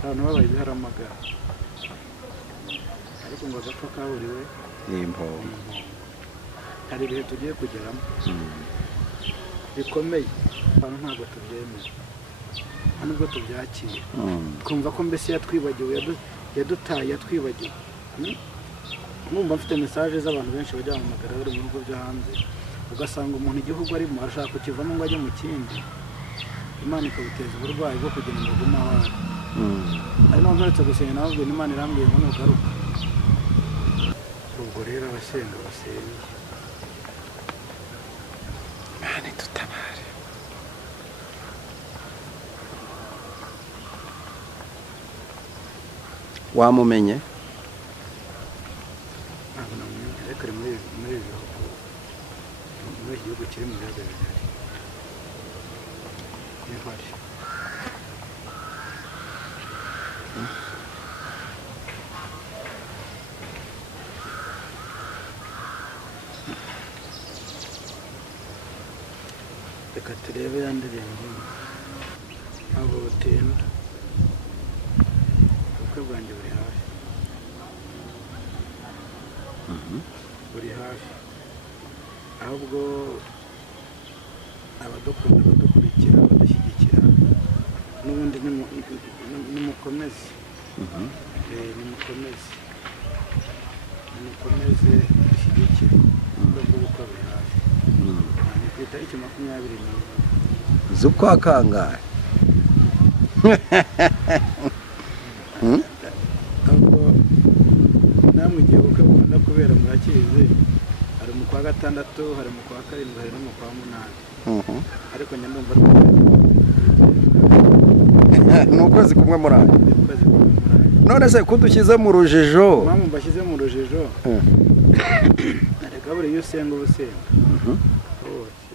abantu babaye ibiharamagara ariko ngo agapfa kaburiwe nimbo hari ibihe tugiye kugeramo bikomeye abantu ntabwo tubyemera nubwo tubyakira twumva ko mbese yatwibagiwe yadutaye yatwibagiwe numva mfite message z'abantu benshi bajya bahamagara bari mu bihugu byo hanze ugasanga umuntu igihugu arimo arashaka kukivamo ngo ajye mu kindi Imana ikabuteza uburwayi bwo kugira ngo agume aho ari ari naho nturetse gusenga nabwo Imana irambwiye ngo nugaruka ubwo rero abasenga basenge Imana tutabare wamumenye ntabwo namumenye ariko ari muri bihugu muri igihugu kiri mu biyaga bigari Nihari reka turebe ya ndirimbo ntabwo butinda ubukwe bwanjye buri hafi buri hafi ahubwo abadukunda badukurikira badushyigikira n'ubundi nimukomeze nimukomeze dushyigikire ubwo bukwe buri hafi ni ku itariki 20 z'ukwa kangahe ahubwo namwe igihe ubukwe bukunda kubera murakizi hari mu kwa gatandatu hari mu kwa karindwi hari no mu kwa munani ariko njye ndumva ni ukwezi kumwe muri ayo none se kudushyize mu rujijo mpamvu mbashyize mu rujijo areka buriya iyo usenga ubusenga hose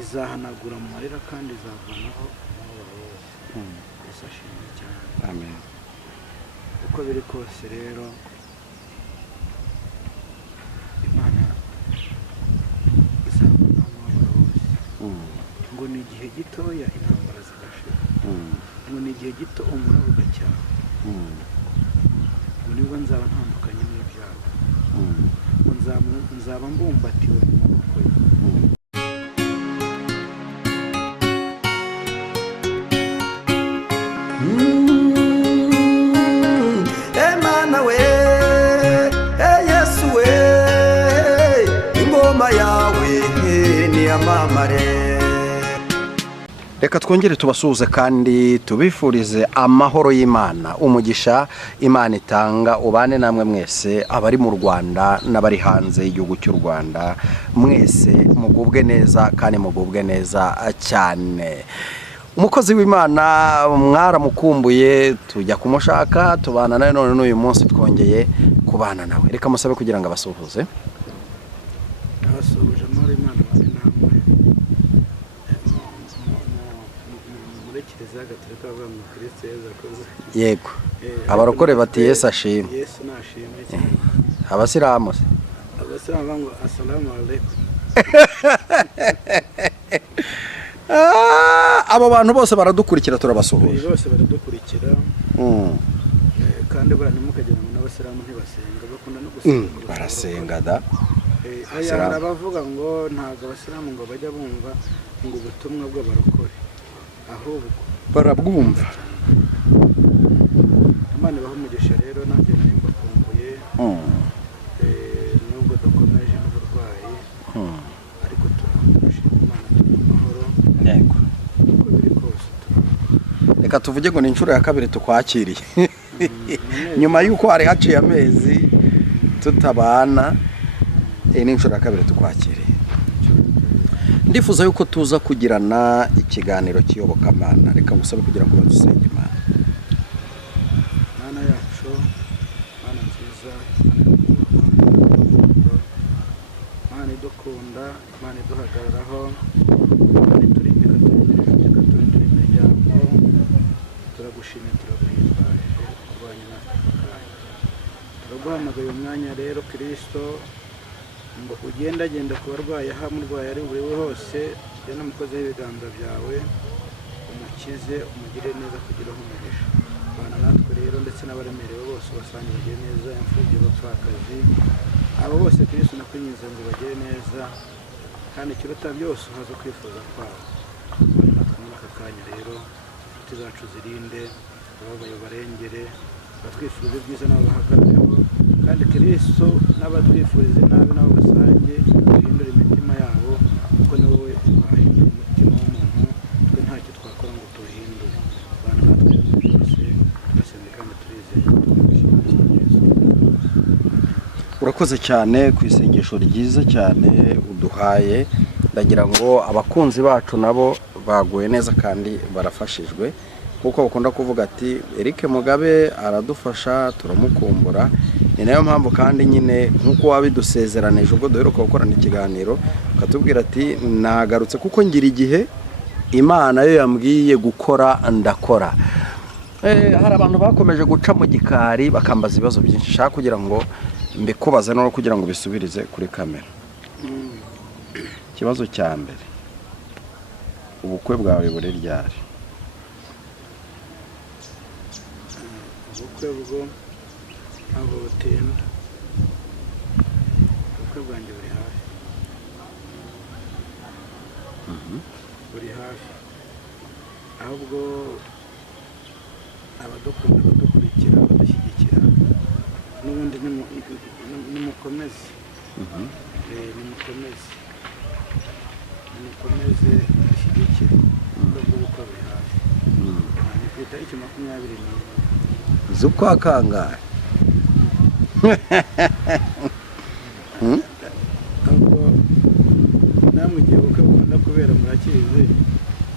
izahanagura mu marira kandi izavanaho umubabaro wose Yesu ashimwe cyane amen uko biri kose rero Imana izavanaho umubabaro wose ngo ni igihe gitoya intambara zigashira ngo ni igihe gito umuraba ugacyaha ngo nibwo nzaba ntandukanye n'ibyago ngo nzaba mbumbatiwe mu maboko ye Emana we Yesu we ingoma yawe ni amamare reka twongere tubasuhuze kandi tubifurize amahoro y'Imana umugisha Imana itanga ubane namwe mwese abari mu Rwanda n'abari hanze y'igihugu cy'u Rwanda mwese mugubwe neza kandi mugubwe neza cyane umukozi w'Imana mwaramukumbuye tujya kumushaka tubana nawe none n'uyu munsi twongeye kubana nawe reka musabe kugira ngo abasuhuze abasuhuje amahoro y'Imana bane namwe muri kiliziya gatolika bavuga ngo Kristo Yesu akoze yego abarokore bati Yesu ashimwe Yesu nashimwe cyane abasilamu bavuga ngo assalamu alaikum abo bantu bose baradukurikira turabasuhuje bose baradukurikira kandi buriya ntimukagira ngo n'abasilamu ntibasenga bakunda no gusenga barasenga da hari abavuga ngo ntabwo abasilamu ngo bajya bumva ngo ubutumwa bw'abarokore ahubwo barabwumva Imana ibaha umugisha rero nanjye nari mbakumbuye nubwo dukomeje n'uburwayi ariko turashima Imana turi amahoro yego uko biri kose reka tuvuge ngo ni inshuro ya kabiri tukwakiriye nyuma y'uko hari haciye amezi tutabana ni inshuro ya kabiri tukwakiriye ndifuza yuko tuza kugirana ikiganiro cy'iyobokamana reka ngusabe kugira ngo badusenge Imana Mana yacu Mana nziza Mana idukunda Mana iduhagararaho Mana iturinde ikaturindira imiryango turagushimye turaguhimbaje kubanye natwe turaguhamagaye umwanya rero Kristo ngo ugendagende ku barwayi aho umurwayi ari buri hose ugende umukozi w'ibiganza byawe umukize umugire neza kugira umugisha ndetse n'abaremerewe bose ubasanga bagire neza, imfubyi, abapfakazi, abo bose Kristo nakwinginze ngo bagire neza, kandi ikiruta byose uhaze kwifuza kwabo. Natwe muri aka kanya rero inshuti zacu zirinde, ababaye barengere, batwifuriza ibyiza nabo bahagarareho, kandi Kristo n'abatwifuriza inabi nabo basange bahindura imitima yabo, kuko ni wowe wahindura umutima w'umuntu, twe ntacyo twakora ngo tuwuhindure. Abantu natwe byose tugasenga kandi turizeye. urakoze cyane ku isengesho ryiza cyane uduhaye. Ndagira ngo abakunzi bacu nabo baguye neza kandi barafashijwe, kuko bakunda kuvuga ati Eric Mugabe aradufasha, turamukumbura. Ni nayo mpamvu kandi nyine nk'uko wabidusezeranije ubwo duheruka gukorana ikiganiro, ukatubwira ati nagarutse kuko ngira igihe Imana yo yambwiye gukora ndakora. Hari abantu bakomeje guca mu gikari bakambaza ibibazo byinshi, shaka kugira ngo mbikubaze no kugira ngo bisubirize kuri kamera. Ikibazo cya mbere, ubukwe bwawe buri ryari? Ubukwe bwo ntabwo butinda, ubukwe bwanjye buri hafi, buri hafi, ahubwo abadukunda, abadukurikira, abadushyigikira n'ubundi nimukomeze, nimukomeze dushyigikire, ubukwe bw'ubukwe buri hafi. Ni ku itariki 21 z'ukwa kangahe? ahubwo namwe igihe ubukwe bukunda kubera murakizi,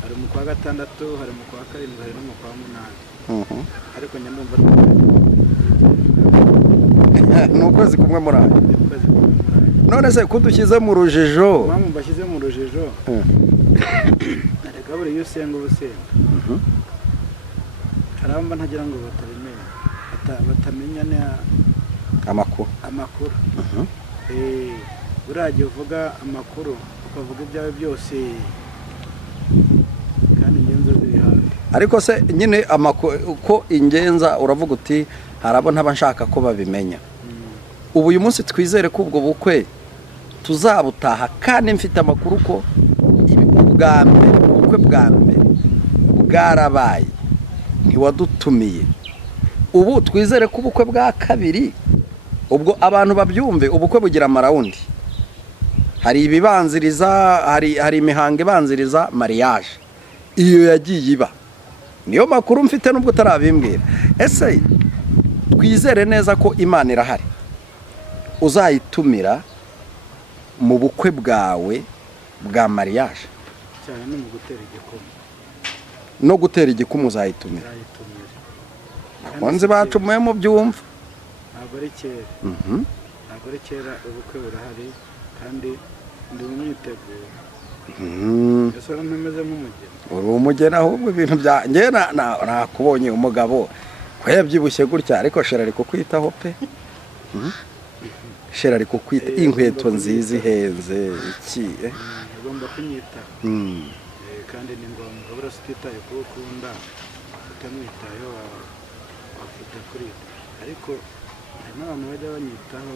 hari mu kwa 6, hari mu kwa 7, hari no mu kwa 8, ariko njya ndumva ni ukwezi kumwe muri ayo. None se kudushyize mu rujijo? Mpamvu mbashyize mu rujijo, reka buri iyo usenga ubusenga, hari abamba ntagira ngo batamenya amakuru. Uragiye uvuga amakuru ukavuga ibyawe byose, kandi ingenza ziri hafi. Ariko se nyine uko ingenza uravuga uti hari abo ntaba nshaka ko babimenya. Ubu uyu munsi twizere ko ubwo bukwe tuzabutaha, kandi mfite amakuru ko ubukwe bwa mbere bwarabaye, ntiwadutumiye. Ubu twizere ko ubukwe bwa kabiri, ubwo abantu babyumve, ubukwe bugira amarawundi, hari ibibanziriza, hari imihango ibanziriza mariage, iyo yagiye iba. Niyo makuru mfite nubwo utarabimbwira. Ese twizere neza ko Imana irahari, uzayitumira mu bukwe bwawe bwa mariage? Cyane no mu gutera igikoma. No gutera igikoma uzayitumira? Abakunzi bacu mwe mu byumva. Ntabwo ari kera. Ntabwo ari kera, ubukwe burahari kandi ndi mu myiteguro. Ese ntameze nk'umugeni? Uri umugeni, ahubwo ibintu bya njye nakubonye umugabo ko yabyibushye gutya, ariko shera ari kukwitaho pe. Shera ari kukwita, inkweto nziza ihenze iki, ugomba kunyita. Kandi ni ngombwa, burose utitaye kuko ukunda, utamwitayeho wafite kuri, ariko hari n'abantu bajya banyitaho,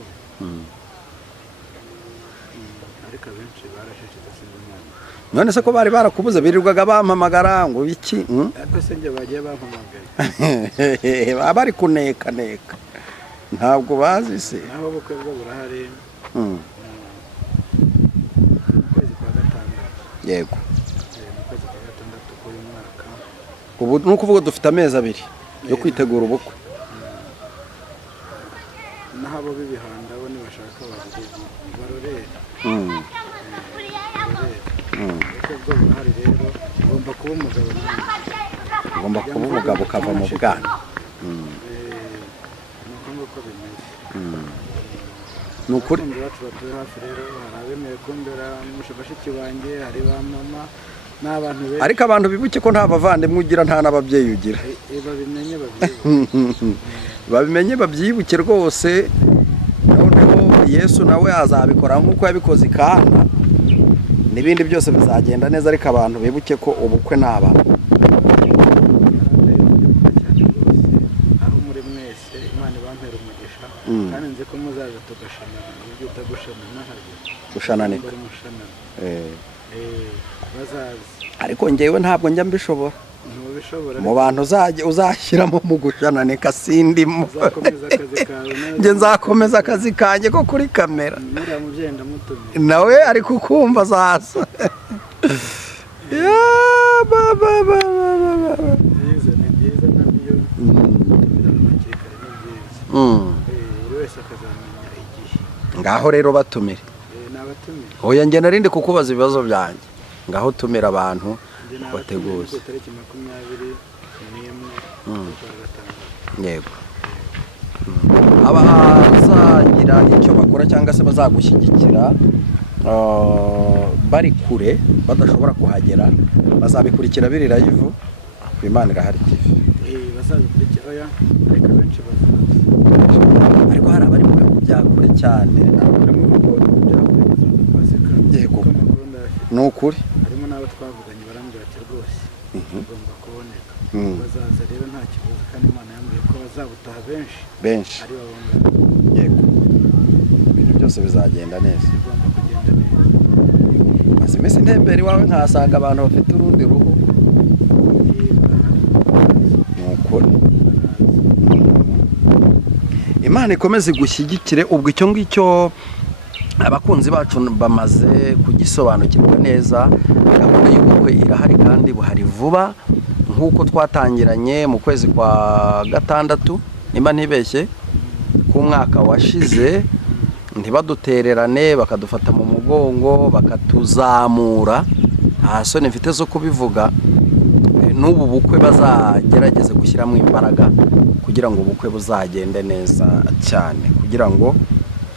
ariko abenshi barashishije sinzi. None se ko bari barakubuze birirwaga bampamagara ngo iki? Ariko se njye bagiye bampamagara, bari kuneka, ntabwo bazi se. Naho ubukwe bwo burahari, ukwezi kwa 6. Yego, ukwezi kwa 6 k'uyu mwaka. Ubu ni ukuvuga dufite amezi 2 yo kwitegura ubukwe. Naho abo b'ibihanda bo nibashaka barorere. Ubukwe bwo burahari rero, ugomba kuba umugabo nawe. Ugomba kuba umugabo ukava mu bwana. Nuko bimeze. Nukuri bacu batuye hafi rero, hari abemeye kumbera bashiki banjye, hari ba mama n'abantu benshi. Ariko abantu bibuke ko nta bavandimwe ugira, nta n'ababyeyi ugira. Babimenye babyibuke rwose. Noneho Yesu nawe azabikora nk'uko yabikoze Kana, n'ibindi byose bizagenda neza, ariko abantu bibuke ko ubukwe ni abantu. Aho muri mwe bazaza tugashanana n'ibyo utagushanana harya gushananirwa bazaza ariko njyewe ntabwo njya mbishobora ntubishobora mu bantu uzashyiramo mu gushananika sindimo uzakomeza akazi kawe njye nzakomeza akazi kanjye ko kuri kamera nuriya mubyeyi ndamutumye nawe ari kukumva zaza ni byiza nabyo gutumira hakiri kare ni byiza buri wese akazamenya igihe ngaho rero batumire nabatumire oya njye narindi kukubaza ibibazo byanjye ngaho tumira abantu bateguza tariki 21 yego abazagira icyo bakora cyangwa se bazagushyigikira bari kure badashobora kuhagera bazabikurikira biri live ku Imana Irahari TV bazabikurikira oya ariko benshi bazaza ariko hari abari mu bihugu bya kure cyane yego ni ukuri harimo n'abo twavuganye barambwira ati rwose ugomba kuboneka bazaza rero nta kibazo kandi Imana yambwiye ko bazabutaha benshi ari babonga yego ibintu byose bizagenda neza bigomba kugenda neza maze iminsi ntembere iwawe nkahasanga abantu bafite urundi ruhu ni ukuri Imana ikomeze gushyigikire ubwo icyo ngicyo abakunzi bacu bamaze kugisobanukirwa neza gahunda y'ubukwe irahari kandi buhari vuba nk'uko twatangiranye mu kwezi kwa gatandatu nimba ntibeshye k'umwaka washize ntibadutererane bakadufata mu mugongo bakatuzamura nta soni mfite zo kubivuga n'ubu bukwe bazagerageze gushyiramo imbaraga kugira ngo ubukwe buzagende neza cyane kugira ngo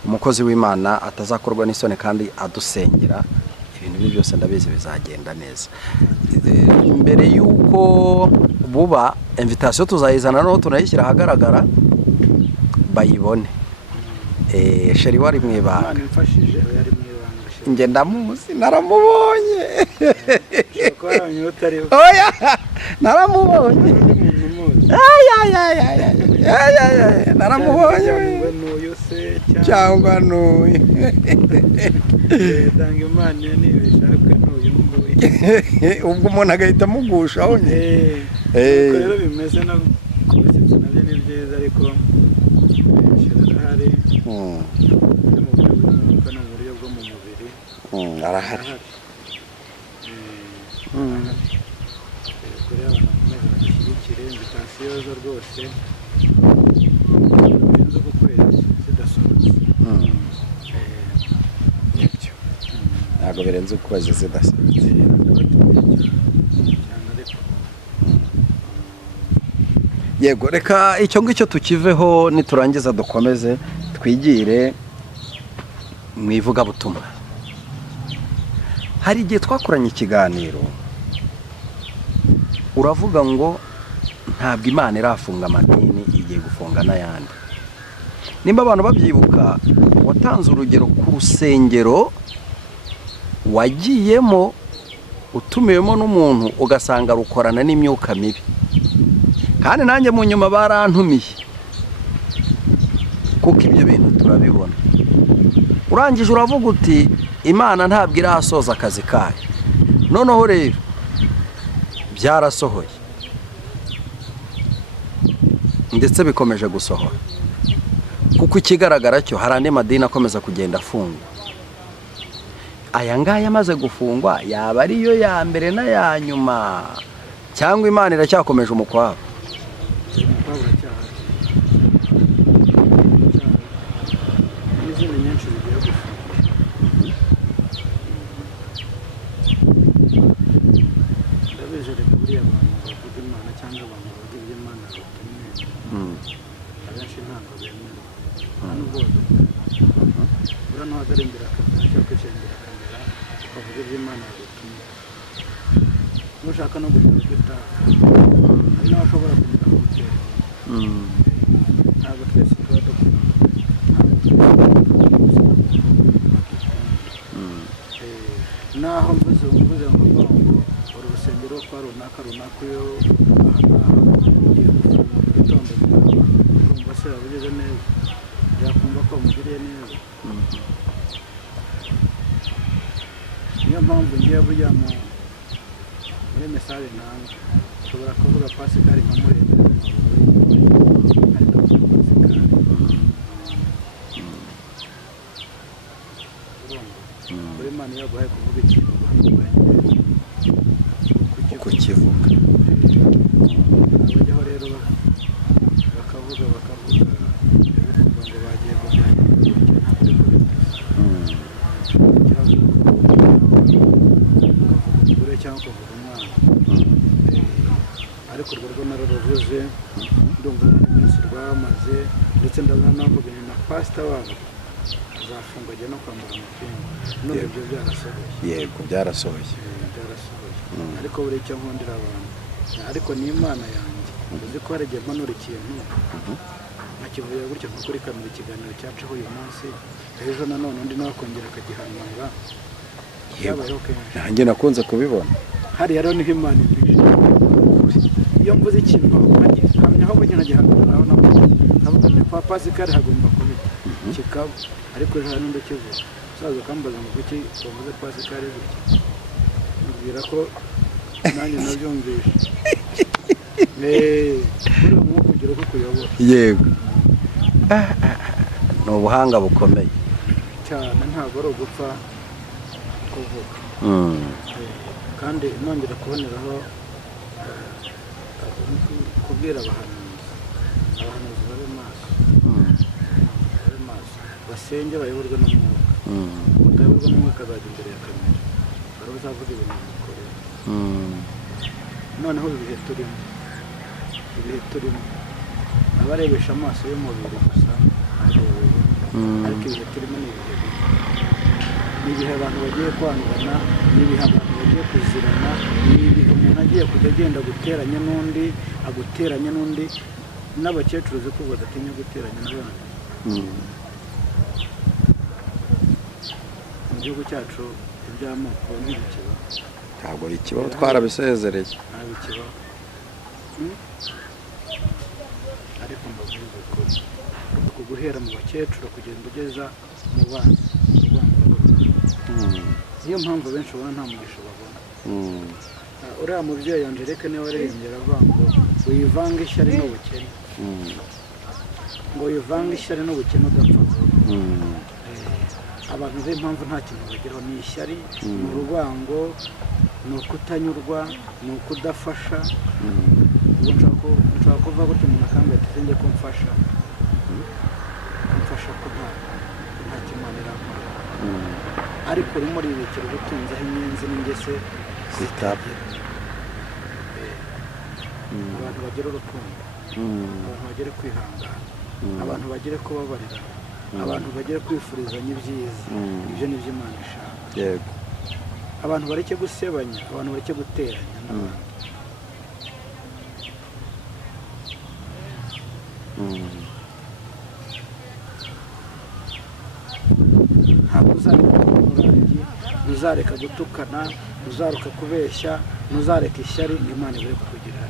umukozi w'Imana atazakorwa n'isoni kandi adusengera ibintu bye byose ndabizi bizagenda neza mbere y'uko buba invitation tuzayizana no tunayishyira ahagaragara bayibone sheri wari mwibanga nge ndamuzi naramubonye oya naramubonye naramubonye cyangwa nuyu ubwo umuntu agahita amugushaho rero bimeze no kubisitsa nabyo ni byiza ariko arahari no mu buryo bwo mu mubiri arahari kuri abantu bakomeza badushyigikire invitasiyo zo rwose birenze uku kwezi zidasohotse ntabwo birenze ukwezi zidasohotse yego reka icyo ngicyo tukiveho niturangiza dukomeze twigire mu ivugabutumwa hari igihe twakoranye ikiganiro uravuga ngo ntabwo Imana irafunga amadini igiye gufunga n'ayandi nimba abantu babyibuka watanze urugero ku rusengero wagiyemo utumiwemo n'umuntu ugasanga rukorana n'imyuka mibi kandi nanjye mu nyuma barantumiye kuko ibyo bintu turabibona urangije uravuga uti Imana ntabwo irasoza akazi kayo noneho rero byarasohoye ndetse bikomeje gusohora kuko ikigaragara cyo hari andi madini akomeza kugenda afungwa aya ngaya amaze gufungwa yaba ariyo ya mbere n'aya nyuma cyangwa Imana iracyakomeje umukwabo n'izindi nyinshi zigiye gufunga ndabizi reka buriya abantu bavuga Imana cyangwa abantu bavuga ibyo Imana batumye abenshi ntabwo bemera nta n'ubwo buriya ntuhagare imbere akamera cyangwa kwicara imbere akamera bavuga ibyo Imana batumye nushaka no guhita utaha hari n'abashobora kugira ngo utere ntabwo twese tuba dukunda naho mvuze ngo uru rusengero kwa runaka iyo ugiye gufunga mu gitondo urumva se wabigeze neza byakumva ko wamugiriye burya muri mesaje nanga ushobora kuvuga Pascal nka Muremure ariko Pascal buri Imana yaguhaye kuvuga ikintu kukivuga abajyaho rero bakavuga ngo bagiye umugore cyangwa kuvuga umwana ariko urwo rwo nararuvuze ndumva n'umunsi rwamaze ndetse ndabona navuganye na pasita wabo azafungwa ajya no kwambara amapingu none ibyo byarasohoye yego byarasohoye ariko buri icyo nkundira abantu ariko ni Imana yanjye uzi ko hari igihe mpanura ikintu nkakivuye gutyo nko kuri kamera ikiganiro cyacaho uyu munsi ejo nanone undi nawe akongera akagihanura byabayeho kenshi nanjye nakunze kubibona hariya rero niho Imana ibishe iyo mvuze ikintu hamya aho bunya nkagihanura naho navuga ni kwa Pascal hagomba kubita kikaba ariko ejo hari n'undi kivuga usaza ukambaza ngo kuki wavuze Pascal gutya mbwira ko nanjye nabyumvishe uri mu kugera ko kuyobora yego ni ubuhanga bukomeye cyane ntabwo ari ugupfa kuvuga kandi nongera kuboneraho kubwira abahanuzi babe maso basenge bayoborwe n'umwuka utayoborwa n'umwuka azajya imbere ya kamera bari buzavuga ibintu bimukorera noneho ibihe turimo abarebesha amaso y'umubiri gusa ariko ibihe turimo ni ibihe bibi ni ibihe abantu bagiye kwangana ni ibihe abantu bagiye kuzirana ni ibihe umuntu agiye kujya agenda guteranya n'undi aguteranya n'undi n'abakecuru uzi ko badatinya guteranya n'abandi mu gihugu cyacu iby'amoko ntibikibaho ntabwo ari ikibazo twarabisezereye ntabwo ikibaho ariko mbabwiriza ukuri uku guhera mu bakecuru kugenda ugeza mu bana niyo mpamvu benshi ubona nta mugisha babona uriya mubyeyi Angelique niwe waririmbye aravuga ngo wivange ishyari n'ubukene ngo wivange ishyari n'ubukene udapfa abantu rero impamvu nta kintu bageraho ni ishyari ni urubango ni ukutanyurwa ni ukudafasha ubu nshobora kuvuga gutya umuntu akambwira ati njye ko mfasha ko nta kimana irakora ariko urimo uribikira ubutunzeho inyenzi n'ingese zitagira abantu bagira urukundo abantu bagere kwihangana abantu bagere kubabarira abantu bagere kwifurizanya ibyiza ibyo ni byo Imana ishaka yego abantu bareke gusebanya abantu bareke guteranya n'abantu ntabwo uzareka umurangi ntuzareka gutukana ntuzareka kubeshya ntuzareka ishyari Imana ibure kukugirira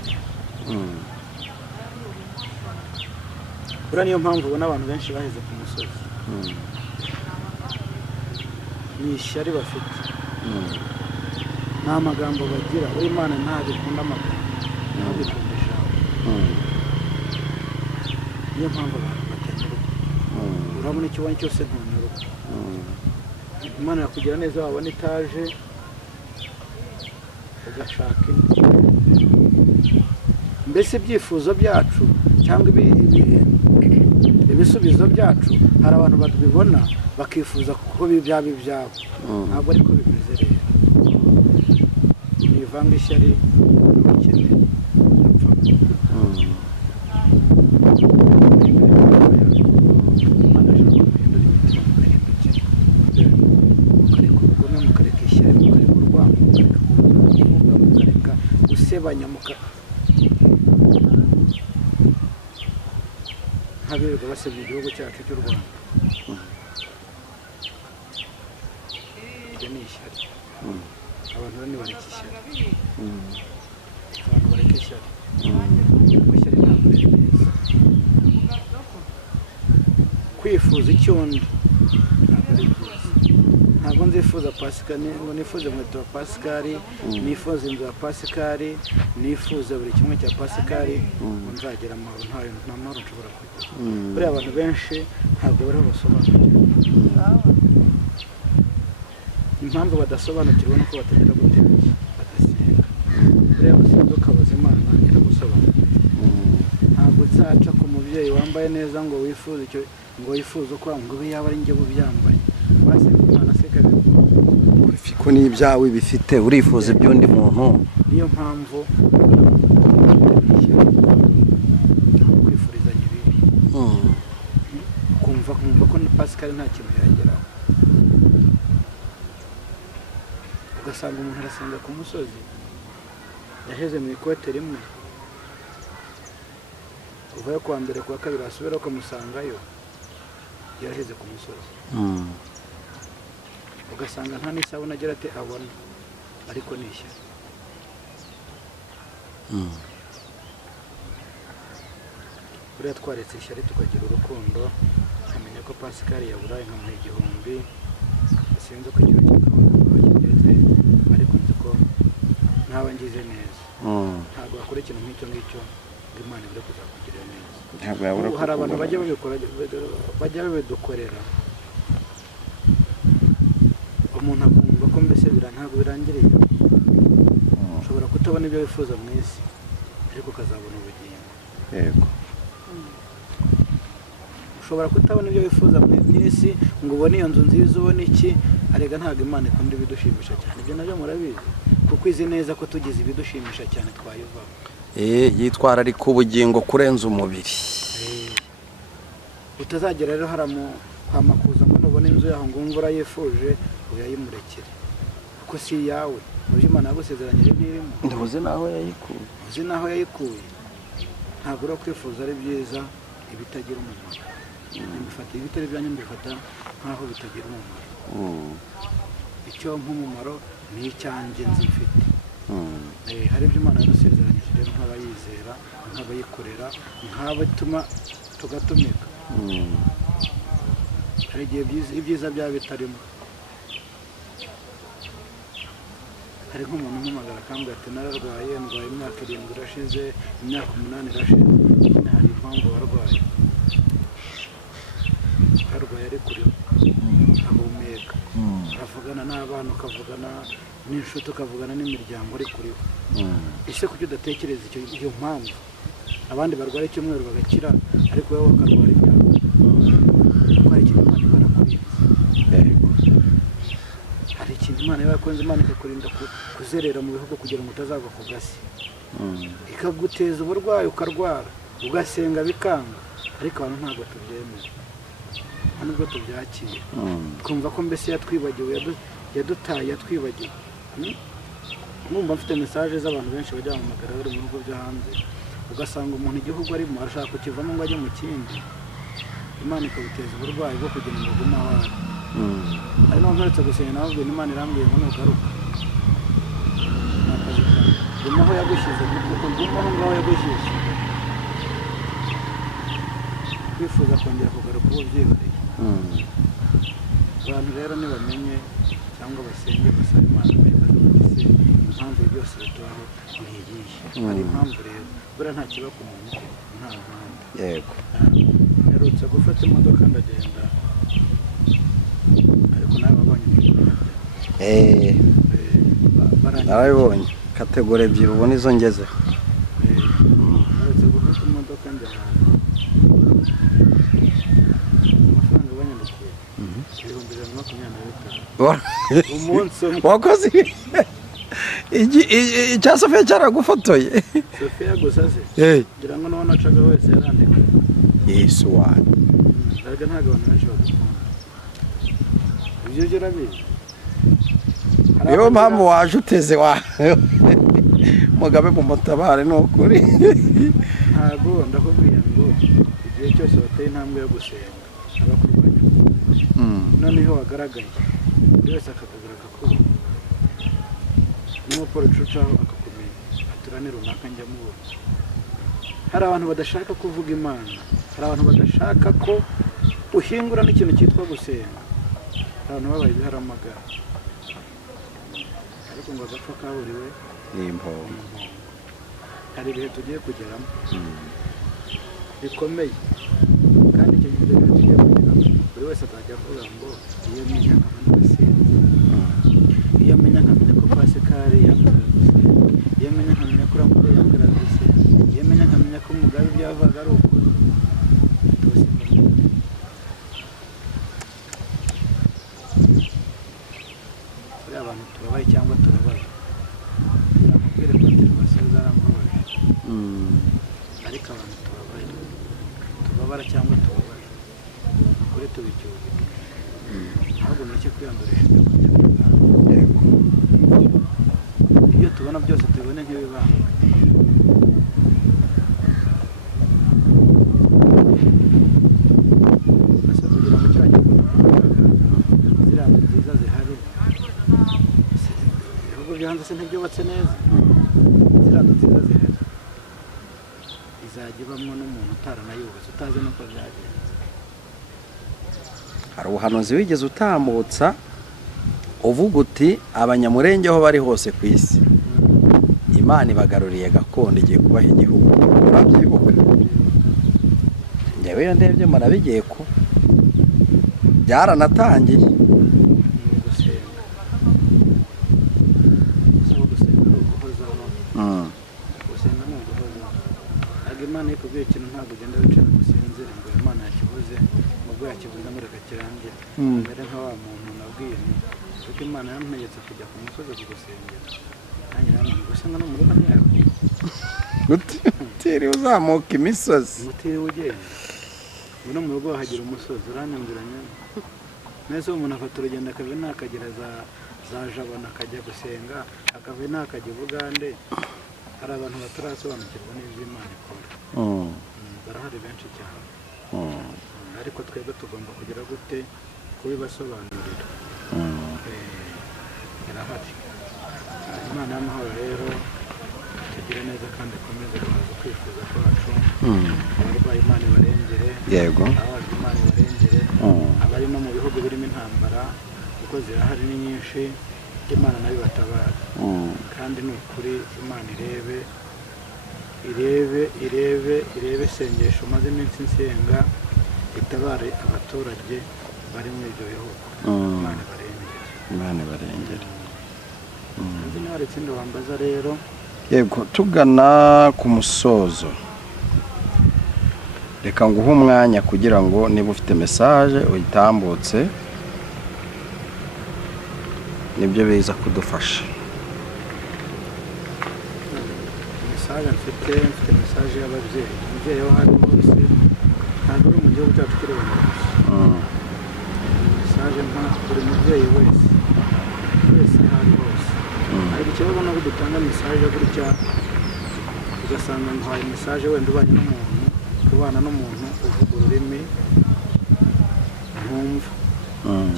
buriya niyo mpamvu ubona abantu benshi baheze ku musozi ni ishyari bafite nta magambo bagira buri Imana ntabwo ikunda amagambo ntabwo ikunda ijambo niyo mpamvu abantu batanyurwa urabona icyo ubonye cyose ntunyurwa Imana yakugira neza wabona etaje ugashaka indi mbese ibyifuzo byacu cyangwa ibisubizo byacu hari abantu babibona bakifuza ko byaba ibyabo ntabwo ariko bimeze rero nivanga ishyari n'ubukene udapfa Imana ashaka guhindura imitima mugahindukira mukareka ubugome mukareka ishyari mukareka urwango mukareka kuvuga mukareka gusebanya nk'abirirwa basebya igihugu cyacu cy'u Rwanda iryo ni ishyari abantu bane bareka ishyari abantu bareka ishyari kuko ishyari ntabwo ari ryiza kwifuza icyundi ntabwo ari byiza ntabwo nzifuza pasika ngo nifuze inkweto ya pasikari, nifuza inzu ya pasikari, nifuza buri kimwe cya pasikari, ngo nzagera amahoro. Nta mahoro nshobora kugira. buriya abantu benshi ntabwo bariho basobanukirwa. impamvu badasobanukirwa nuko batagera gutera badasenga. buriya gusenga ukabaza Imana iragusobanurira. ntabwo uzaca ku mubyeyi wambaye neza ngo wifuze icyo, ngo wifuze uko ngo ube yaba ari njye ubyambaye. wasenga Imana se kabiri ko n'ibyawe bifite urifuza iby'undi muntu. niyo mpamvu kwifurizanya ibibi, kumva ko na pasikari nta kintu yageraho. ugasanga umuntu arasenga ku musozi, yaheze mu ikote rimwe, uvayo kuwa mbere kuwa kabiri asubira ukamusangayo yaraheze ku musozi. ugasanga nta n'isabune agira ati abona, ariko ni ishyari. buriya twaretse ishyari tukagira urukundo, nkamenya ko pasikari yaburaye nkamuha 1000, sinzi ko ikigo cy'akabanza kigeze, ariko nzi ko ntaba ngize neza. ntabwo wakora ikintu nk'icyo ngicyo ngo Imana ibure kuzakugirira neza. hari abantu bajya babidukorera, umuntu akumva ko mbese ntabwo birangiriye. ushobora kutabona ibyo wifuza mu isi, ariko ukazabona ubugingo. yego. ushobora kutabona ibyo wifuza mu isi ngo ubone iyo nzu nziza, ubone iki, arega ntabwo Imana ikunda ibidushimisha cyane. ibyo nabyo murabizi, kuko izi neza ko tugize ibidushimisha cyane twayivamo. yitwararika ubugingo kurenza umubiri. utazagera rero kwa makuza ngo nubona inzu yaho ngo umvura yifuje uyayimurekere, kuko si iyawe. uburyo Imana yagusezeranyije ntirimo, ntuzi naho yayikuye. uzi naho yayikuye. ntabwo uri kwifuza ari byiza ibitagira umumaro. mbifata ibitari byanyu, mbifata nk'aho bitagira umumaro. icyo nk'umumaro ni icyanjye nzi mfite. hari ibyo Imana yadusezeranyije rero nk'abayizera, nk'abayikorera, nk'abatuma tugatumika. hari igihe ibyiza byaba bitarimo. hari nk'umuntu umpamagara akambwira ati nararwaye, ndwaye imyaka 7 irashize, imyaka 8 irashize. hari impamvu warwaye. warwaye ari kuriho, ahumeka, uravugana n'abana, ukavugana n'inshuti, ukavugana n'imiryango ari kuriho. ese kuki udatekereza iyo mpamvu? abandi barwara icyumweru bagakira, ariko wowe ukarwara imyaka. kuko hari ikintu Imana ibara kurinda. hari ikintu Imana iba yakunze, Imana ikakurinda kuzerera mu bihugu kugira ngo utazagwa ku gasi. ikaguteza uburwayi ukarwara, ugasenga bikanga, ariko abantu ntabwo tubyemera, nta nubwo tubyakira. twumva ko mbese yatwibagiwe, yadutaye, yatwibagiwe. mwumva mfite mesaje z'abantu benshi bajya bahamagara bari mu bihugu byo hanze, ugasanga umuntu igihugu arimo arashaka kukivamo ngo ajye mu kindi. Imana ikaguteza uburwayi bwo kugira ngo ugume aho ari. hari n'aho mperutse gusenga nababwiye Imana irambwiye ngo nugaruka ni akazi kawe, guma aho yagushyize, guma aho ngaho yagushyize. kwifuza kongera kugaruka uba ubyihoreye. abantu rero ntibamenye cyangwa basenge, basaba Imana bayibaze bati se impamvu byose bitubaho ni iyihe? hari impamvu rero, buriya nta kiba ku muntu nta mpamvu. yego. mperutse gufata imodoka ndagenda, ariko nawe wabonye narabibonye kategori ebyiri, ubu nizo ngezeho. mperutse gufata imodoka njya ahantu, amafaranga banyandikiye 225 umunsi umwe. wakoze icya Sofiya cyaragufotoye. Sofiya gusa se ngira ngo n'uwo nacaga wese yarandika. yesu wanyu, ntabwo abantu benshi badukunda. ibyo byo urabizi. niyo mpamvu waje uteze mugabe mu mutabare. ni ukuri. ntabwo ndakubwiye ngo igihe cyose wateye intambwe yo gusenga abakurwanya, noneho wagaragaye, buri wese akakugaragaza ko n'umuporo ucucaho akakumenya, aturane runaka njya mubona. hari abantu badashaka kuvuga Imana, hari abantu badashaka ko uhingura n'ikintu cyitwa gusenga. abantu babaye ibiharamagara ariko ngo agapfa kaburiwe ni impongo. hari ibihe tugiye kugeramo bikomeye kandi icyo gihe tugiye kugeramo buri wese azajya avuga ngo iyo menya nkabona agasinzi, iyo menya nkamenya ko Pasikari yambwiraga gusenga, iyo menya nkamenya ko Ramure yambwiraga gusenga, iyo menya nkamenya ko Mugabe ibyo yavugaga ari ukuri. Turi abantu tubabaye cyangwa tubabaye, nakubwire ko interivasiyo zarambabaje, ariko abantu tubabaye tubabara cyangwa tubabaye ukuri tubicyubike, ahubwo mureke kwiyandurisha ibyo kurya by'ubwami. Yego. Ibyo tubona byose tubibone nk'ibibanga. Ese kugira ngo cyagiye ziriya nzu nziza zihari, ibihugu byo hanze se ntibyubatse neza? Ziriya nzu nziza zihari izajya ibamwo n'umuntu utaranayubatse utazi n'uko byagenze. Hari ubuhanuzi wigeze utambutsa uvuga uti abanyamurenge aho bari hose ku isi Imana ibagaruriye gakondo igiye kubaha igihugu. Urabyibuka? Njyewe iyo ndebye mbona bigiye ku byaranatangiye. Ni ugusenga. Gusenga ni uguhozaho. Gusenga ni uguhozaho. Ntabwo Imana ikubwiye ikintu ntabwo ugenda wicara ngo usinzire ngo Imana yakivuze, ubwo yakivuze ngo reka kirangire. Mbere nka wa muntu nabwiye nti kuko Imana yantegetse kujya ku musozi kugusengera. Nanjye namwe gusenga no mu rugo ntiyakubwiye. Utiriwe uzamuka imisozi. Umutiri ugenda. Ubu no mu rugo wahagira umusozi uranyumviranye. Nese umuntu afata urugendo akava ntakagera za Jabana akajya gusenga, akava ntakajya i Bugande. Hari abantu batarasobanukirwa n'ibyo Imana ikora. Barahari benshi cyane. Ariko twebwe tugomba kugira gute kubibasobanurira. Irahari. Imana y'amahoro rero tugire neza kandi ikomeze kuza kwifuza kwacu. Abarwayi Imana ibarengere. Yego. Abaje Imana ibarengere. Abari no mu bihugu birimo intambara kuko zirahari ni nyinshi, Imana nayo batabara. Kandi ni ukuri Imana irebe isengesho maze iminsi nsenga itabare abaturage bari muri ibyo bihugu. Imana ibarengere. Imana ibarengere. Nzi niba hari ikindi wambaza rero. Yego, tugana ku musozo, reka nguhe umwanya kugira ngo niba ufite mesaje uyitambutse, nibyo biza kudufasha. Mesaje mfite mesaje y'ababyeyi. Umubyeyi aho ari hose, ntabwo uri mu gihugu cyacu kiri gusa. Mesaje mpa buri mubyeyi wese aho ari hose. Ariko ikibazo nabwo dutanga mesaje gutya ugasanga nguhaye mesaje wenda ubana n'umuntu uvuga ururimi ntumva,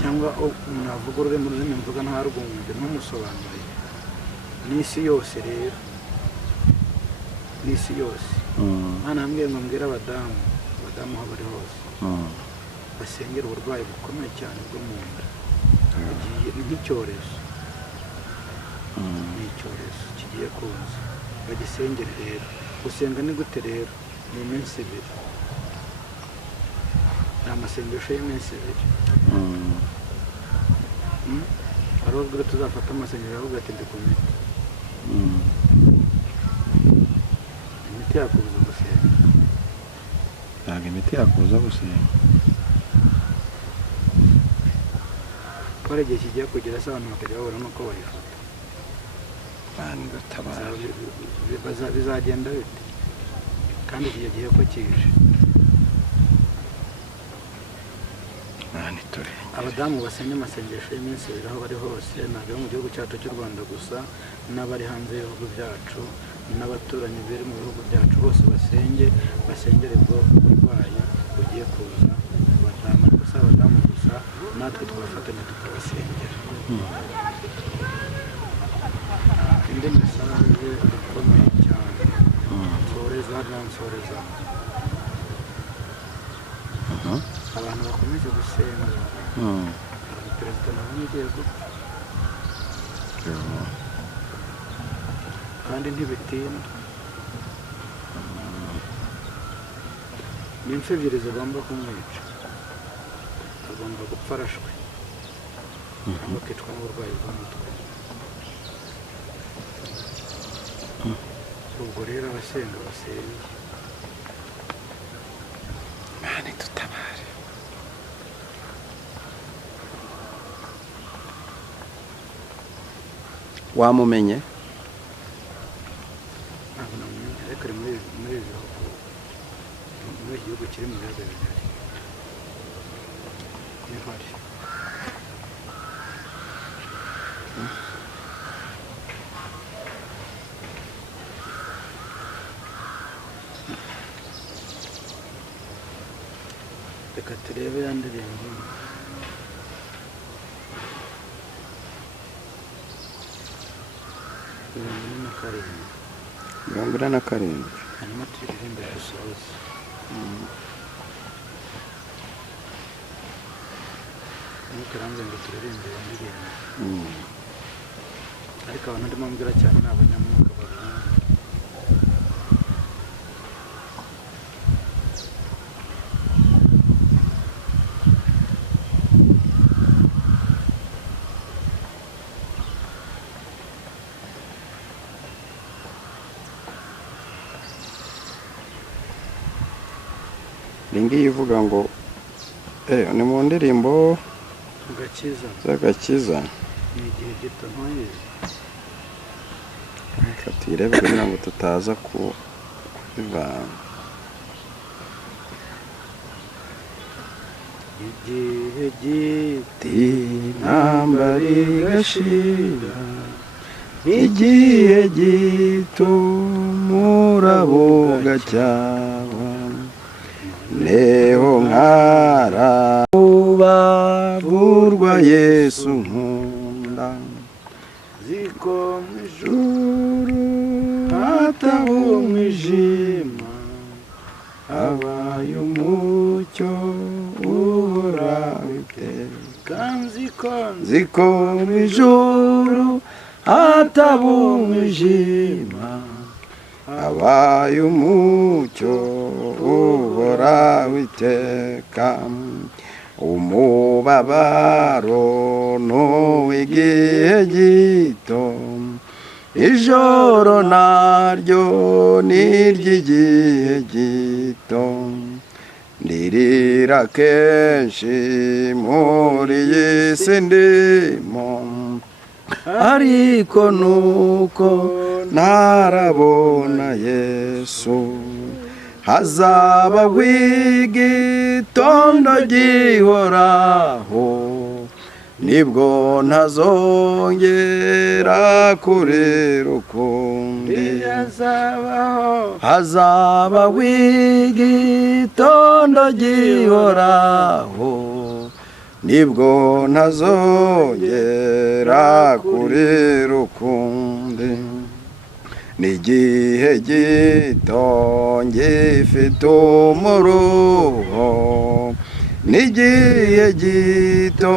cyangwa umuntu avuga ururimi mvuga ntarwumve ntumusobanurire. N'isi yose rero, n'isi yose. Imana yambwiye ngo mbwire abadamu aho bari hose basengera uburwayi bukomeye cyane bwo mu nda. Ni nk'icyorezo. Ni icyorezo kigiye kuza, bagisengere rero. Gusenga ni gute rero? Ni iminsi 2. Ni amasengesho y'iminsi 2. Hari ubwo tuzafata amasengesho avuga ati ndi ku miti. Imiti yakubuza gusenga. Ntabwo imiti yakubuza gusenga. Ko hari igihe kigiye kugera se abantu bakajya babura n'uko bayifata. Bizagenda bite? Kandi iki gihe ko kije. Abadamu basenye amasengesho y'iminsi 2 aho bari hose, ntabwo mu gihugu cyacu cy'u Rwanda gusa, n'abari hanze y'ibihugu byacu, n'abaturanyi biri mu bihugu byacu bose basengere ubwo burwayi bugiye kuza. Abadamu gusa natwe twafatanya tukabasengera. Indi mesaje ikomeye cyane nsoreza abantu bakomeje gusenga perezida nawe ugiye gupfa kandi ntibitinda ni impfu ebyiri zigomba kumwica agomba gupfa arashwe cyangwa akicwa n'uburwayi bw'umutwe ubwo rero abasenga basenge Imana idutabare wamumenye ntabwo namumenye ariko ari muri iki gihugu kiri mu biyaga bigari niho ari reka turebe ya ndirimbo 47 hanyuma turirimbe dusoze ntukaranze ngo turirimbe iyo ndirimbo ariko abantu ndimo mbwira cyane ni abanyamwuka barunga ngiyi ivuga ngo ni mu ndirimbo z'agakiza ni igihe gito ntoyizi reka tuyirebe kugira ngo tutaza kubivanga igihe gito intambara igashira igihe gito umurabo ugacyaha neho nkara ubavurwa Yesu nkunda ziko mu ijuru hataba umwijima habaye umucyo uhoraho iteka nziko mu ijuru hataba umwijima habaye umucyo uhoraho iteka umubabaro n'uw'igihe gito ijoro naryo ni iry'igihe gito ndirira kenshi muri iyi si ndimo ariko nuko ntarabona Yesu hazaba w'igitondo gihoraho nibwo ntazongera kurira ukundi hazaba w'igitondo gihoraho nibwo ntazongera kurira ukundi n'igihe gito ngifite umuruho n'igihe gito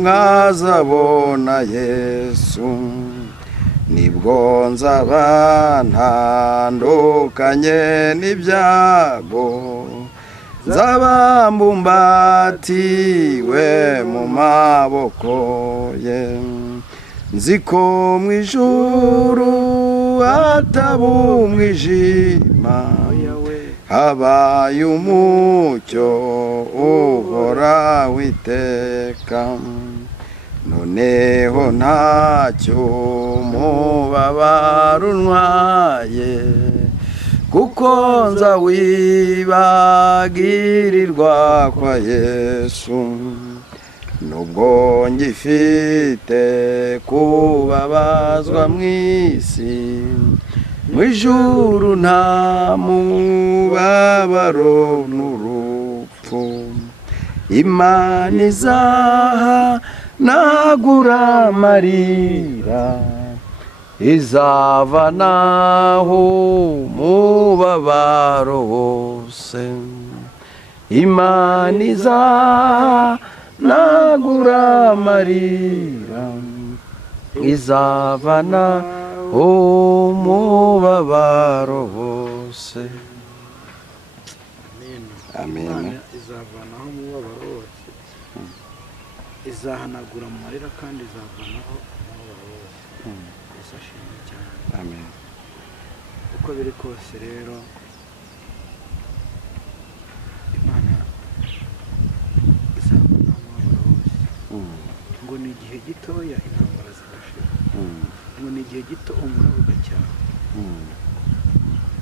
nkazabona Yesu nibwo nzaba ntandukanye n'ibyago nzaba mbumbatiwe mu maboko ye nziko mu ijuru hataba umwijima habaye umucyo uhoraho iteka noneho ntacyo umubabaro untwaye kuko nza wibagirirwa kwa Yesu nubwo ngifite kubabazwa mu isi mu ijuru nta mubabaro n'urupfu Imana izahanagura amarira izavanaho umubabaro wose Imana nagura amarira izavana umubabaro wose. Amen. Imana izavanaho umubabaro wose, izahanagura amarira kandi izavanaho umubabaro wose. Yesu ashimwe cyane. Amen. Uko biri kose rero Imana izavanaho umubabaro wose. Ngo ni igihe gitoya intambara zigashira, ngo ni igihe gito umuraba ugacyaha,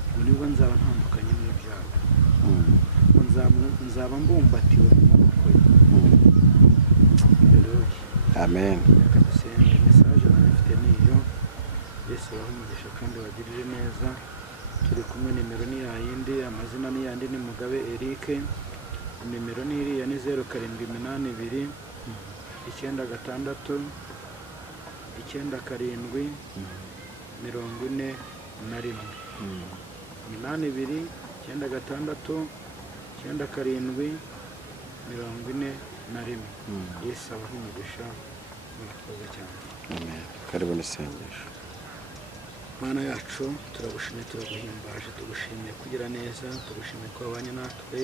ngo nibwo nzaba ntandukanye n'ibyago, ngo nzaba mbumbatiwe mu maboko ye. Amen. Reka dusenge. Mesaje nabifite niyo. Yesu abahe umugisha kandi bagirire neza. Turi kumwe, nimero ni yayindi, amazina ni yandi, ni Mugabe Eric. Nimero ni iriya, ni 0782 96 97 41 82 96 97 41. Yesu abahe umugisha. Murakoze cyane. Amen. Karibu n'isengesho. Mana yacu turagushimiye, turaguhimbaje, tugushimiye kugira neza, tugushimiye ko wabanye natwe.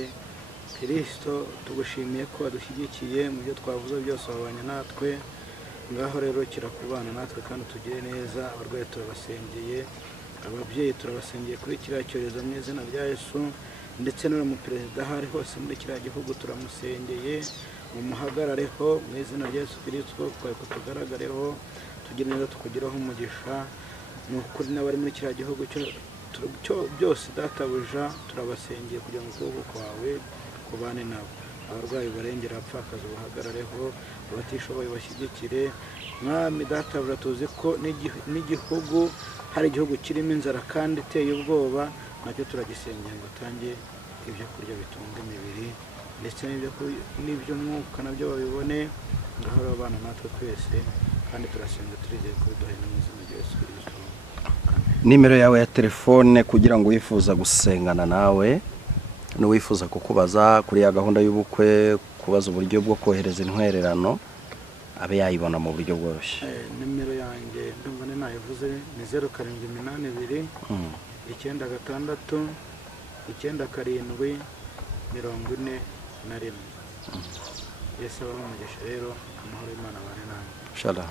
Kristo, tugushimiye ko wadushyigikiye mu byo twavuze byose, wabanye natwe. Ngaho rero kirakubana natwe kandi tugire neza. Abarwayi turabasengeye, ababyeyi turabasengeye kuri kiriya cyorezo mu izina rya Yesu, ndetse n'umuperezida aho ari hose muri kiriya gihugu turamusengeye, mumuhagarareho mu izina rya Yesu Kristo, kwawe kutugaragareho, tugire neza, tukugiraho umugisha. Ni ukuri n'abari muri kiriya gihugu byose databuja turabasengeye kugira ngo ukuboko kwawe kubane nabo. Abarwayi barengera, abapfakazi bahagarareho, abatishoboye bashyigikire. Mwami databuja, tuzi ko n'igihugu hari igihugu kirimo inzara kandi iteye ubwoba, nacyo turagisengera ngo utange ibyo kurya bitunga imibiri ndetse n'iby'umwuka nabyo babibone. Ngaho rero abana natwe twese, kandi turasenga turizeye kubiduha mu izina rya Yesu Kristo. Nimero yawe ya telefone kugira ngo wifuza gusengana nawe, n'uwifuza kukubaza kuri ya gahunda y'ubukwe, kubaza uburyo bwo kohereza intwererano, abe yayibona mu buryo bworoshye. Nimero yanjye ndumva nayivuze, ni 0782 96 97 41. Yesu abahe umugisha rero, amahoro y'Imana abane namwe. Shalom.